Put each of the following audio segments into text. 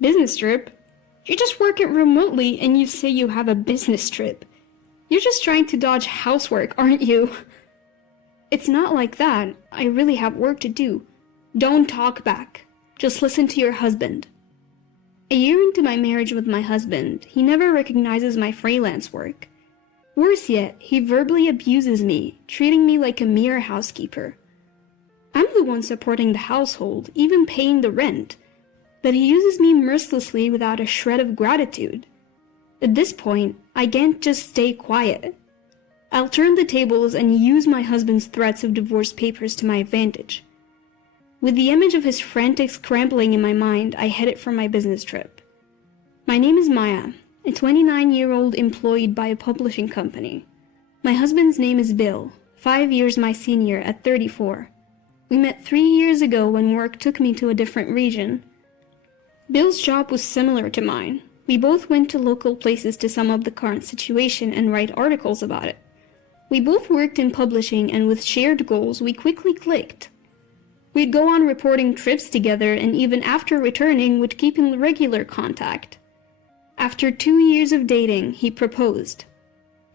Business trip? You just work it remotely and you say you have a business trip. You're just trying to dodge housework, aren't you? It's not like that. I really have work to do. Don't talk back. Just listen to your husband. A year into my marriage with my husband, he never recognizes my freelance work. Worse yet, he verbally abuses me, treating me like a mere housekeeper. I'm the one supporting the household, even paying the rent, but he uses me mercilessly without a shred of gratitude. At this point, I can't just stay quiet. I'll turn the tables and use my husband's threats of divorce papers to my advantage. With the image of his frantic scrambling in my mind, I headed for my business trip. My name is Maya, a 29-year-old employed by a publishing company. My husband's name is Bill, 5 years my senior at 34. We met 3 years ago when work took me to a different region. Bill's job was similar to mine. We both went to local places to sum up the current situation and write articles about it. We both worked in publishing, and with shared goals, we quickly clicked. We'd go on reporting trips together, and even after returning, would keep in regular contact. After 2 years of dating, he proposed.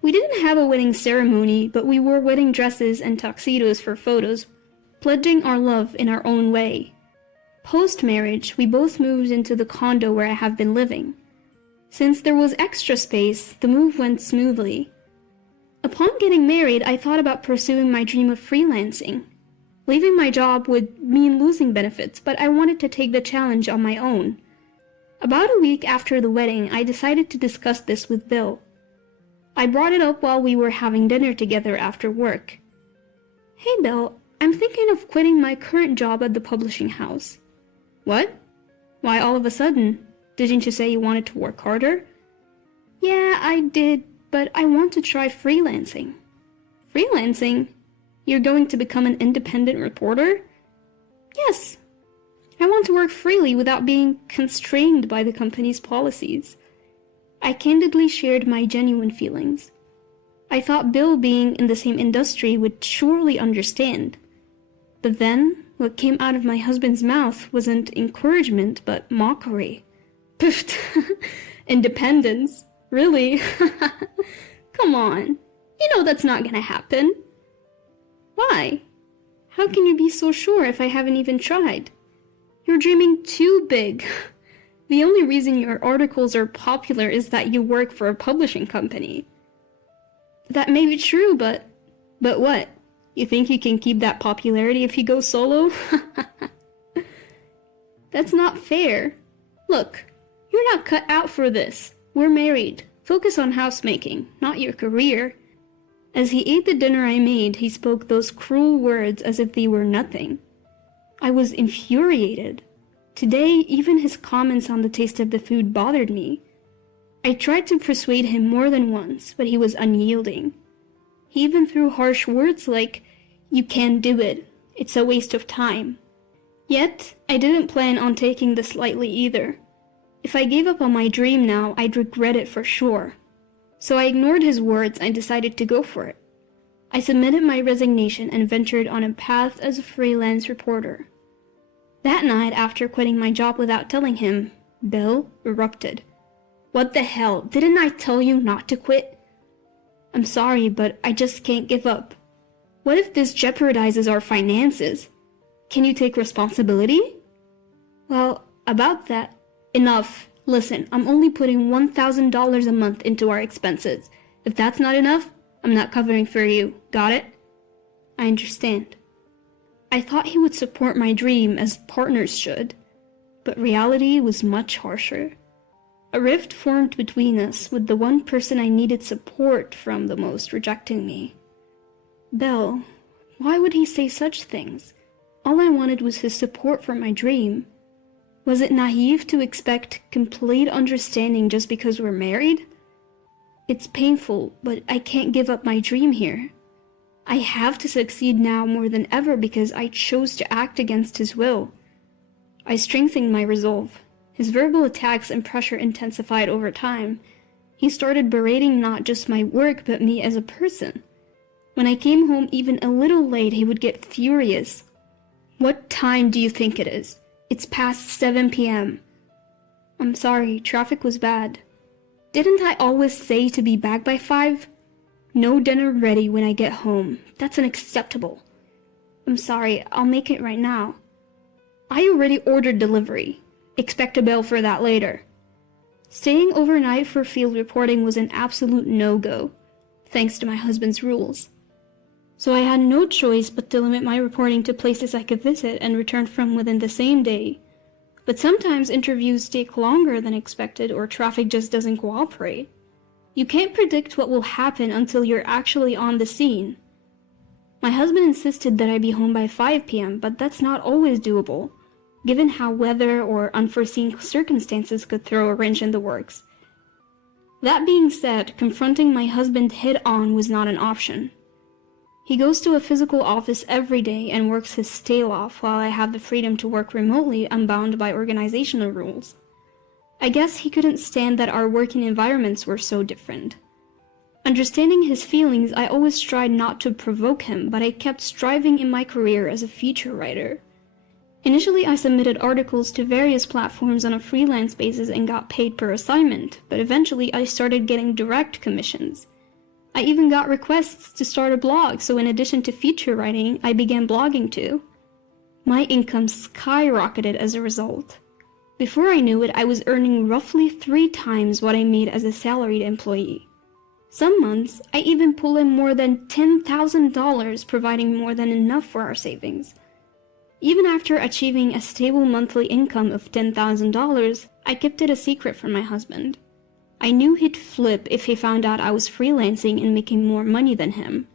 We didn't have a wedding ceremony, but we wore wedding dresses and tuxedos for photos, pledging our love in our own way. Post-marriage, we both moved into the condo where I have been living. Since there was extra space, the move went smoothly. Upon getting married, I thought about pursuing my dream of freelancing. Leaving my job would mean losing benefits, but I wanted to take the challenge on my own. About a week after the wedding, I decided to discuss this with Bill. I brought it up while we were having dinner together after work. "Hey Bill, I'm thinking of quitting my current job at the publishing house." "What? Why all of a sudden? Didn't you say you wanted to work harder?" "Yeah, I did, but I want to try freelancing." "Freelancing? You're going to become an independent reporter?" "Yes. I want to work freely without being constrained by the company's policies." I candidly shared my genuine feelings. I thought Bill, being in the same industry, would surely understand. But then, what came out of my husband's mouth wasn't encouragement, but mockery. Pfft, independence? Really? Come on, you know that's not gonna happen. Why? How can you be so sure if I haven't even tried? You're dreaming too big. The only reason your articles are popular is that you work for a publishing company. That may be true, but what? You think you can keep that popularity if you go solo? That's not fair. Look, you're not cut out for this. We're married. Focus on housemaking, not your career. As he ate the dinner I made, he spoke those cruel words as if they were nothing. I was infuriated. Today, even his comments on the taste of the food bothered me. I tried to persuade him more than once, but he was unyielding. He even threw harsh words like, "You can't do it. It's a waste of time." Yet, I didn't plan on taking this lightly either. If I gave up on my dream now, I'd regret it for sure. So I ignored his words and decided to go for it. I submitted my resignation and ventured on a path as a freelance reporter. That night, after quitting my job without telling him, Bill erupted. "What the hell? Didn't I tell you not to quit?" "I'm sorry, but I just can't give up. What if this jeopardizes our finances? Can you take responsibility?" "Well, about that, enough. Listen, I'm only putting $1,000 a month into our expenses. If that's not enough, I'm not covering for you. Got it?" "I understand." I thought he would support my dream as partners should, but reality was much harsher. A rift formed between us, with the one person I needed support from the most rejecting me. Bill, why would he say such things? All I wanted was his support for my dream. Was it naive to expect complete understanding just because we're married? It's painful, but I can't give up my dream here. I have to succeed now more than ever because I chose to act against his will. I strengthened my resolve. His verbal attacks and pressure intensified over time. He started berating not just my work, but me as a person. When I came home even a little late, he would get furious. "What time do you think it is? It's past 7 p.m. I'm sorry, traffic was bad. Didn't I always say to be back by 5? No dinner ready when I get home. That's unacceptable. I'm sorry, I'll make it right now. I already ordered delivery. Expect a bill for that later. Staying overnight for field reporting was an absolute no-go, thanks to my husband's rules. So I had no choice but to limit my reporting to places I could visit and return from within the same day. But sometimes interviews take longer than expected or traffic just doesn't cooperate. You can't predict what will happen until you're actually on the scene. My husband insisted that I be home by 5 p.m., but that's not always doable, given how weather or unforeseen circumstances could throw a wrench in the works. That being said, confronting my husband head-on was not an option. He goes to a physical office every day and works his tail off while I have the freedom to work remotely unbound by organizational rules. I guess he couldn't stand that our working environments were so different. Understanding his feelings, I always tried not to provoke him, but I kept striving in my career as a feature writer. Initially, I submitted articles to various platforms on a freelance basis and got paid per assignment, but eventually I started getting direct commissions. I even got requests to start a blog, so in addition to feature writing, I began blogging too. My income skyrocketed as a result. Before I knew it, I was earning roughly 3 times what I made as a salaried employee. Some months, I even pulled in more than $10,000, providing more than enough for our savings. Even after achieving a stable monthly income of $10,000, I kept it a secret from my husband. I knew he'd flip if he found out I was freelancing and making more money than him.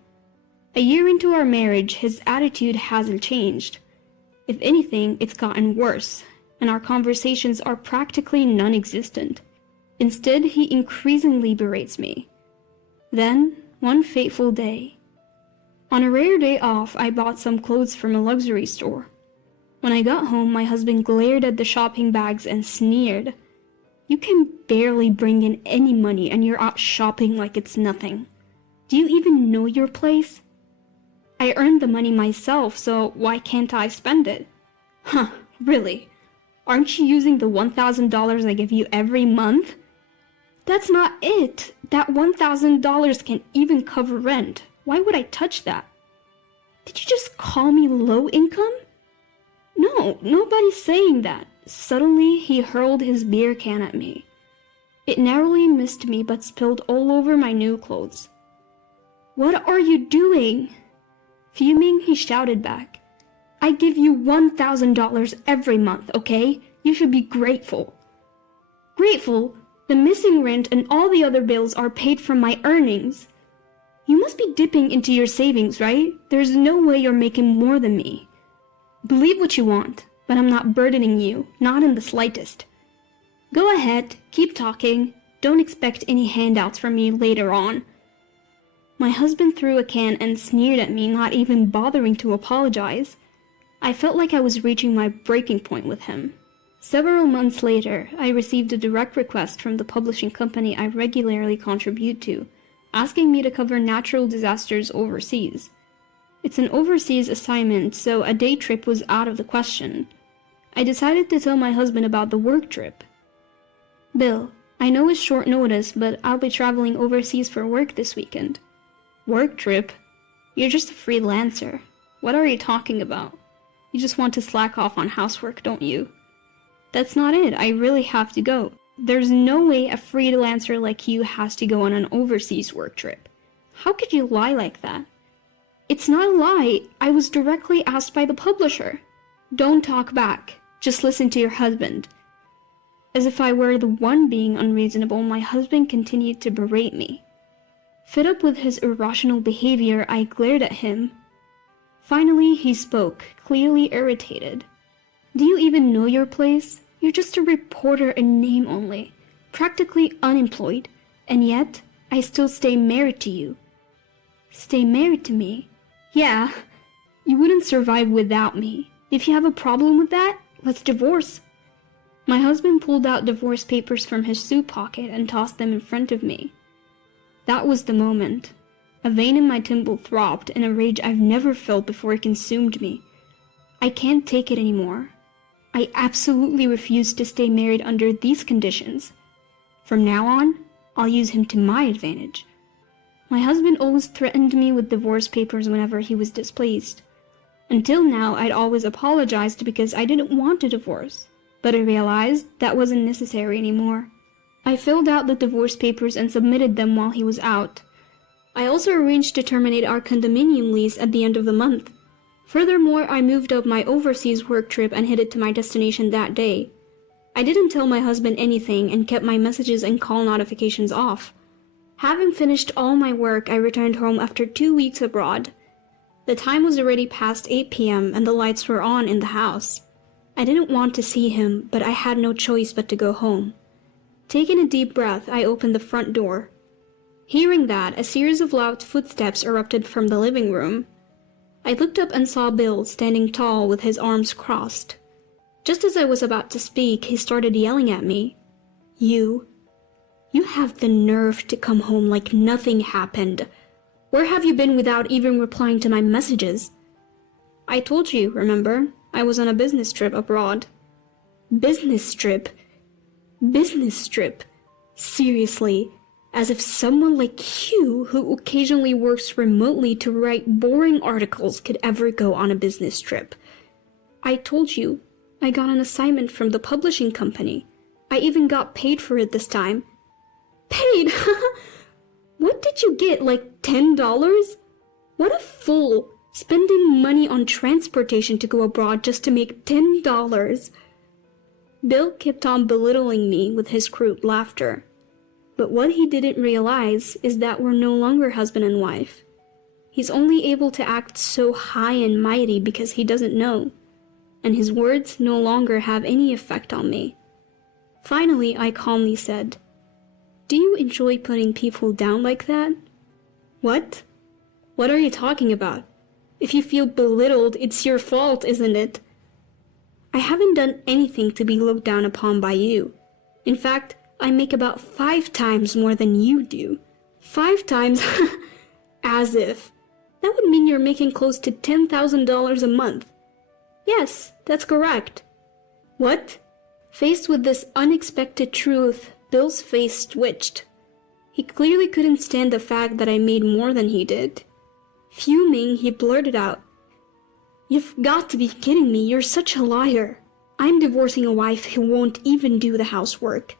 A year into our marriage, his attitude hasn't changed. If anything, it's gotten worse, and our conversations are practically non-existent. Instead, he increasingly berates me. Then, one fateful day. On a rare day off, I bought some clothes from a luxury store. When I got home, my husband glared at the shopping bags and sneered. "You can barely bring in any money and you're out shopping like it's nothing. Do you even know your place? I earned the money myself, so why can't I spend it?" "Huh, really? Aren't you using the $1,000 I give you every month?" "That's not it. That $1,000 can even cover rent. Why would I touch that?" "Did you just call me low income?" "No, nobody's saying that." Suddenly, he hurled his beer can at me. It narrowly missed me but spilled all over my new clothes. "What are you doing?" Fuming, he shouted back. "I give you $1,000 every month, okay? You should be grateful." "Grateful? The missing rent and all the other bills are paid from my earnings. You must be dipping into your savings, right? There's no way you're making more than me. Believe what you want, but I'm not burdening you, not in the slightest. Go ahead, keep talking. Don't expect any handouts from me later on." My husband threw a can and sneered at me, not even bothering to apologize. I felt like I was reaching my breaking point with him. Several months later, I received a direct request from the publishing company I regularly contribute to, asking me to cover natural disasters overseas. It's an overseas assignment, so a day trip was out of the question. I decided to tell my husband about the work trip. "Bill, I know it's short notice, but I'll be traveling overseas for work this weekend." "Work trip? You're just a freelancer. What are you talking about? You just want to slack off on housework, don't you?" "That's not it. I really have to go. There's no way a freelancer like you has to go on an overseas work trip. How could you lie like that?" "It's not a lie. I was directly asked by the publisher." "Don't talk back. Just listen to your husband." As if I were the one being unreasonable, my husband continued to berate me. Fed up with his irrational behavior, I glared at him. Finally, he spoke, clearly irritated. "Do you even know your place? You're just a reporter in name only, practically unemployed, and yet I still stay married to you." "Stay married to me?" "Yeah, you wouldn't survive without me. If you have a problem with that, let's divorce." My husband pulled out divorce papers from his suit pocket and tossed them in front of me. That was the moment. A vein in my temple throbbed, and a rage I've never felt before consumed me. "I can't take it anymore. I absolutely refuse to stay married under these conditions. From now on, I'll use him to my advantage. My husband always threatened me with divorce papers whenever he was displeased. Until now, I'd always apologized because I didn't want a divorce, but I realized that wasn't necessary anymore. I filled out the divorce papers and submitted them while he was out. I also arranged to terminate our condominium lease at the end of the month. Furthermore, I moved up my overseas work trip and headed to my destination that day. I didn't tell my husband anything and kept my messages and call notifications off. Having finished all my work, I returned home after 2 weeks abroad. The time was already past 8 p.m. and the lights were on in the house. I didn't want to see him, but I had no choice but to go home. Taking a deep breath, I opened the front door. Hearing that, a series of loud footsteps erupted from the living room. I looked up and saw Bill standing tall with his arms crossed. Just as I was about to speak, he started yelling at me. You have the nerve to come home like nothing happened. Where have you been without even replying to my messages? I told you, remember? I was on a business trip abroad. Business trip? Business trip? Seriously? As if someone like you, who occasionally works remotely to write boring articles, could ever go on a business trip. I told you, I got an assignment from the publishing company. I even got paid for it this time. Paid? What did you get, like $10? What a fool, spending money on transportation to go abroad just to make $10. Bill kept on belittling me with his crude laughter. But what he didn't realize is that we're no longer husband and wife. He's only able to act so high and mighty because he doesn't know, and his words no longer have any effect on me. Finally, I calmly said, "Do you enjoy putting people down like that?" "What? What are you talking about? If you feel belittled, it's your fault, isn't it?" "I haven't done anything to be looked down upon by you. In fact, I make about 5 times more than you do." 5 times? As if. That would mean you're making close to $10,000 a month. Yes, that's correct. What? Faced with this unexpected truth, Bill's face twitched. He clearly couldn't stand the fact that I made more than he did. Fuming, he blurted out, "You've got to be kidding me, you're such a liar. I'm divorcing a wife who won't even do the housework."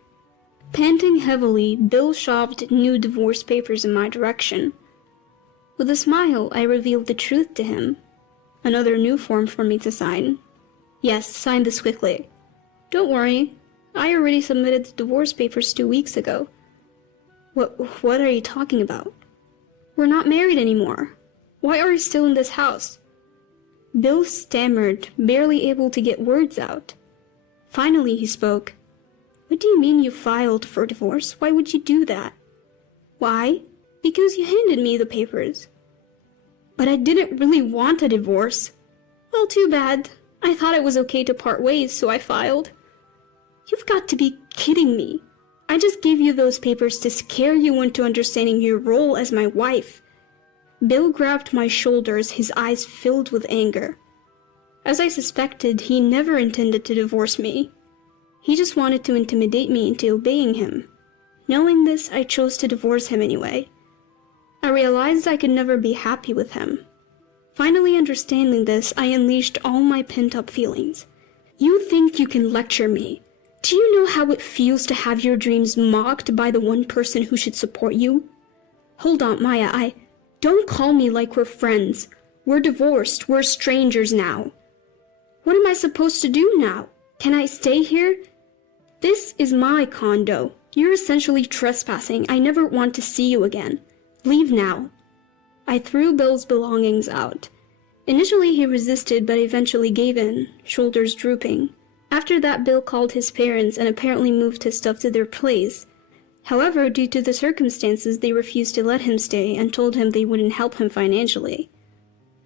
Panting heavily, Bill shoved new divorce papers in my direction. With a smile, I revealed the truth to him. Another new form for me to sign. "Yes, sign this quickly." "Don't worry, I already submitted the divorce papers 2 weeks ago." What are you talking about?" "We're not married anymore. Why are you still in this house?" Bill stammered, barely able to get words out. Finally, he spoke. "What do you mean you filed for divorce? Why would you do that?" "Why? Because you handed me the papers." "But I didn't really want a divorce." "Well, too bad. I thought it was okay to part ways, so I filed." "You've got to be kidding me. I just gave you those papers to scare you into understanding your role as my wife." Bill grabbed my shoulders, his eyes filled with anger. As I suspected, he never intended to divorce me. He just wanted to intimidate me into obeying him. Knowing this, I chose to divorce him anyway. I realized I could never be happy with him. Finally understanding this, I unleashed all my pent-up feelings. "You think you can lecture me? Do you know how it feels to have your dreams mocked by the one person who should support you? Hold on, Maya, don't call me like we're friends. We're divorced, we're strangers now." "What am I supposed to do now? Can I stay here?" "This is my condo. You're essentially trespassing. I never want to see you again. Leave now." I threw Bill's belongings out. Initially he resisted, but eventually gave in, shoulders drooping. After that, Bill called his parents and apparently moved his stuff to their place. However, due to the circumstances, they refused to let him stay and told him they wouldn't help him financially.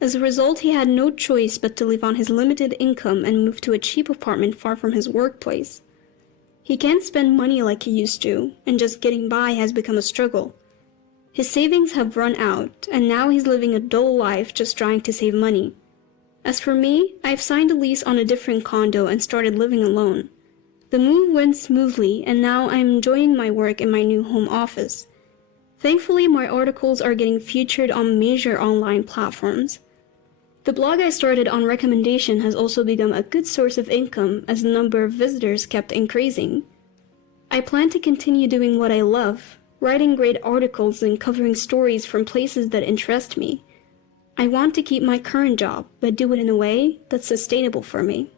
As a result, he had no choice but to live on his limited income and move to a cheap apartment far from his workplace. He can't spend money like he used to, and just getting by has become a struggle. His savings have run out, and now he's living a dull life just trying to save money. As for me, I've signed a lease on a different condo and started living alone. The move went smoothly, and now I'm enjoying my work in my new home office. Thankfully, my articles are getting featured on major online platforms. The blog I started on recommendation has also become a good source of income as the number of visitors kept increasing. I plan to continue doing what I love, writing great articles and covering stories from places that interest me. I want to keep my current job, but do it in a way that's sustainable for me.